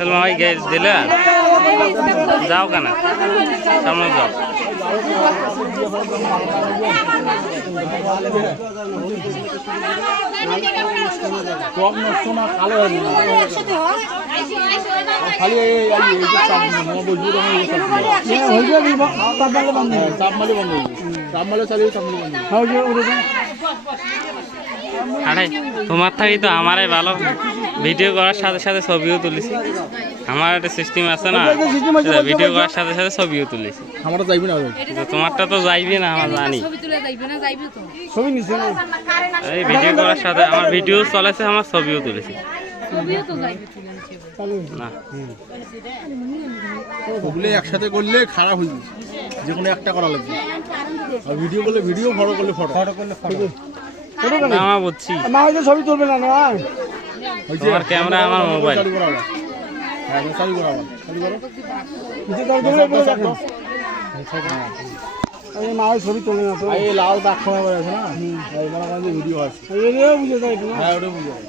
মামাই গ্যাস যাও কেন? সামনে যাও। হয়ে খালি চাপ হয়ে চাপ মারলে বন্ধ চাপ আরে তোমার থাকি তো আমারাই ভালো। ভিডিও করার সাথে সাথে ছবিও তুলেছি। আমার একটা সিস্টেম আছে না ভিডিও করার সাথে সাথে ছবিও তুলেছি। আমারটা যাইবে না তোমারটা তো যাইবে না আমার জানি। ছবি তুলে যাইবে না যাইবে তো। ছবি এই ভিডিও করার সাথে আমার ভিডিও চলেছে আমার ছবিও তুলেছি। ছবিও তো যাইবে। না। একসাথে করলে খারাপ হয়ে যাবে। যে কোনো একটা করা লাগবে। আর ভিডিও করলে ভিডিও ফটো করলে ফটো ফটো করলে ফটো না আমার বুঝছি। না হয়তো ছবি তুলবে না না তোমার ক্যামেরা আমার মোবাইল চালু করা হ্যাঁ চালু করা চালু করো। এই মা ওই ছবি তোলে না তো। এই লাল দাগ সময় করে আছে না? এই মনে করেন ভিডিও আছে। এটাও বুঝে যায় না? হ্যাঁ ওটা বুঝে যায়।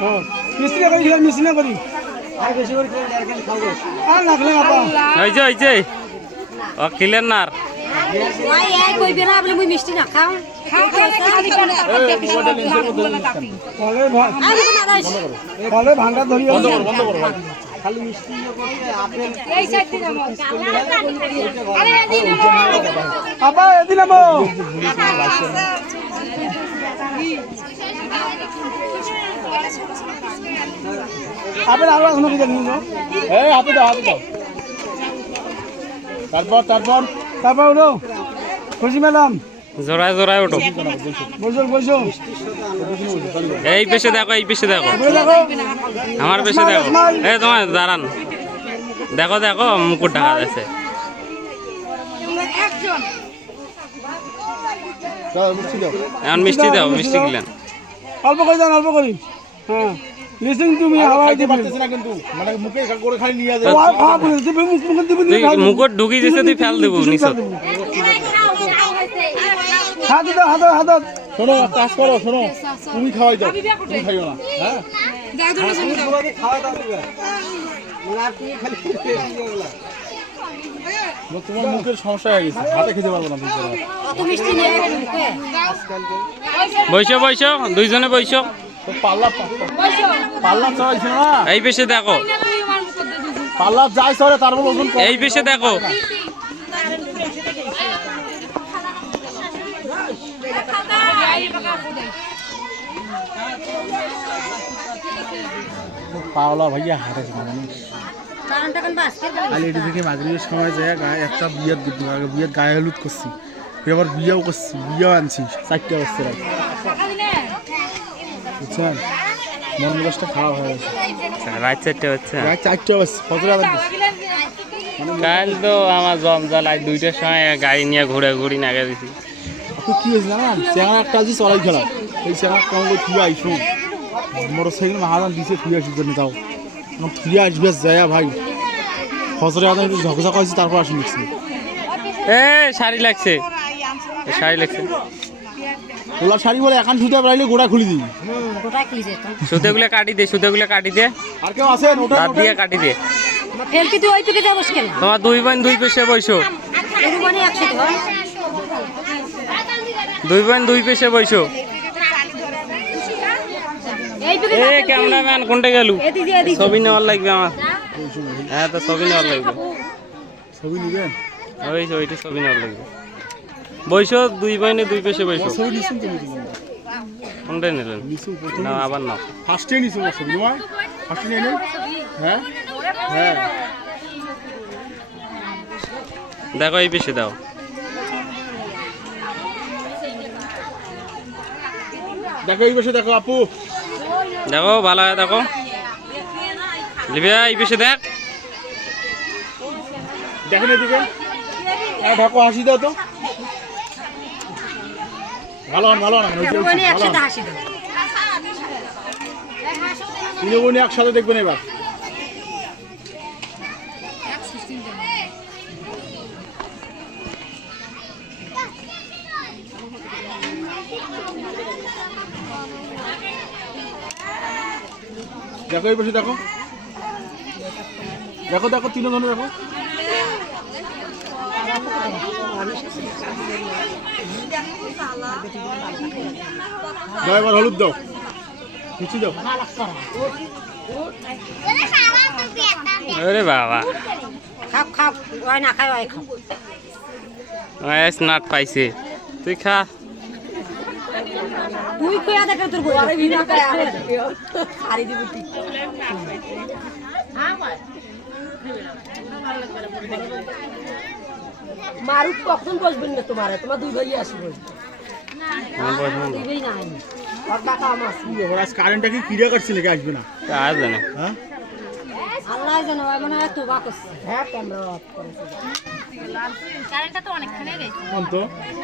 হ্যাঁ মিস্ত্রি করি খেলে মিস্ত্রি না করি? আর বেশি করে খেলে আর কেন খাব? আর না হয়েছে হয়েছে। ও ক্লিয়ার না ওই এই কইবে না বলে মুই আপেল আরে আপেল এখনও কি জানি এই হাতে দাও হাতে দাও। তারপর তারপর। তারপর খুশি ম্যাডাম? জোড়ায় জোড়ায় ওঠো বসো বসো। এই পেশে দেখো এই পেশে দেখো। আমার পেশে দেখো। এই তোমার দাঁড়ান। দেখো দেখো মুকুট ঢাকা যাচ্ছে। এখন মিষ্টি দাও মিষ্টি গিলেন অল্প করে যান অল্প করি। হ্যাঁ। লিসিং তুমি হাওয়াই খাইতে না কিন্তু। মানে মুখে করে খালি নিয়ে যাবে আর খাওয়া বলে মুখ মুখ দিবে তুই মুকুট ঢুকি দিছে তুই ফেল দেবো নিচত। হাত দাও হাত দাও হাত দাও। শোনো কাজ করো শোনো। তুমি খাওয়াই দাও। তুমি খাইও না হ্যাঁ? তোমার মুখের সমস্যা হয়ে গেছে। হাতে খেতে পারব না বৈশ বৈশ দুইজনে বৈশ। এই পেশে দেখো। পাল্লা যাই সরে তারপর ওজন। এই পেশে দেখো। পাওলা ভাইয়া এটি থেকে সময় যায় গায়ে একটা বিয়ের বিয়ের গায়ে হলুদ করছি। আবার বিয়েও করছি বিয়েও আনছি। চারটে বছর আগে বুঝছেন মন মেজাজটা খারাপ হয়ে গেছে। রাত চারটে হচ্ছে। গায়ে চারটে বছর কত দিস কাল তো আমার জমজাল আজ দুইটার সময় গাড়ি নিয়ে ঘুরে ঘুরি নাগে দিছি। আপনি কি হয়েছে জানেন? চেঙা একটা আছে চড়াই খেলা। এই চেঙা কম করে ফিরে আইসুন মোটর সাইকেল মাহাদান দিছে ফিরে আসির জন্য তাও ফিরে আসবে যায় ভাই। ফসরে আদান একটু ঝকঝক হয়েছে তারপর আসুন নিচ্ছি এ শাড়ি লাগছে। শাড়ি লাগছে। ওলা শাড়ি বলে একান ছুটে বেড়াইলে গোড়া খুলি দিই গোটা কি যেত সুতেগুলো কাটি দে সুতেগুলো কাটি দে। আর কেউ আছেন ওটা দাঁত দিয়ে কাটি দে। ফেলকি তুই ওই পিকে যাবস কেন? তোমার দুই বোন দুই পেশে বইসো এর মানে দুই বোন দুই পেশে পিকে এ ক্যামেরাম্যান কোনটা গেল? ছবি নেওয়ার লাগবে আমার। হ্যাঁ তো ছবি নেওয়ার লাগবে। ছবি নিবেন? ওই ওইটা ছবি নেওয়ার লাগবে। বইসো দুই বোনে দুই পেশে তুমি কোনটাই নিলেন? না আবার না ফার্স্টে ছবি নয় ফার্স্টে নিয়ে নেন। হ্যাঁ? হ্যাঁ। দেখো এই পেশে দাও। দেখো এই বসে দেখো আপু। দেখো ভালো হয় দেখো। লিবিয়া এই পেশে দেখ। দেখেন এদিকে। হ্যাঁ ঢাকো হাসি দাও তো। ভালো ভালো না তিনজনই একসাথে দেখবেন এবার। দেখো এই পাশে দেখো। দেখো দেখো তিনজনে দেখো। এবার হলুদ দাও। কিছু দাও। ওরে বাবা। খাও খাও ওই না খাই ওই খাও। স্নাট পাইছে। তুই খা। তুই কইয়া দেখে তোর বই আরে বিনা কয় আরে দিবি তুই। মারুত কখন বসবেন না তোমার? তোমার দুই ভাই দুই ওর আমার আজ কারেন্টটা কি ক্রিয়া করছে নাকি আসবে না? কাজ জানে। হ্যাঁ? আল্লাহ জানো ওই মনে হয় হ্যাঁ ক্যামেরা অফ করেছে। কারেন্টটা তো অনেকখানি গেছে। তো?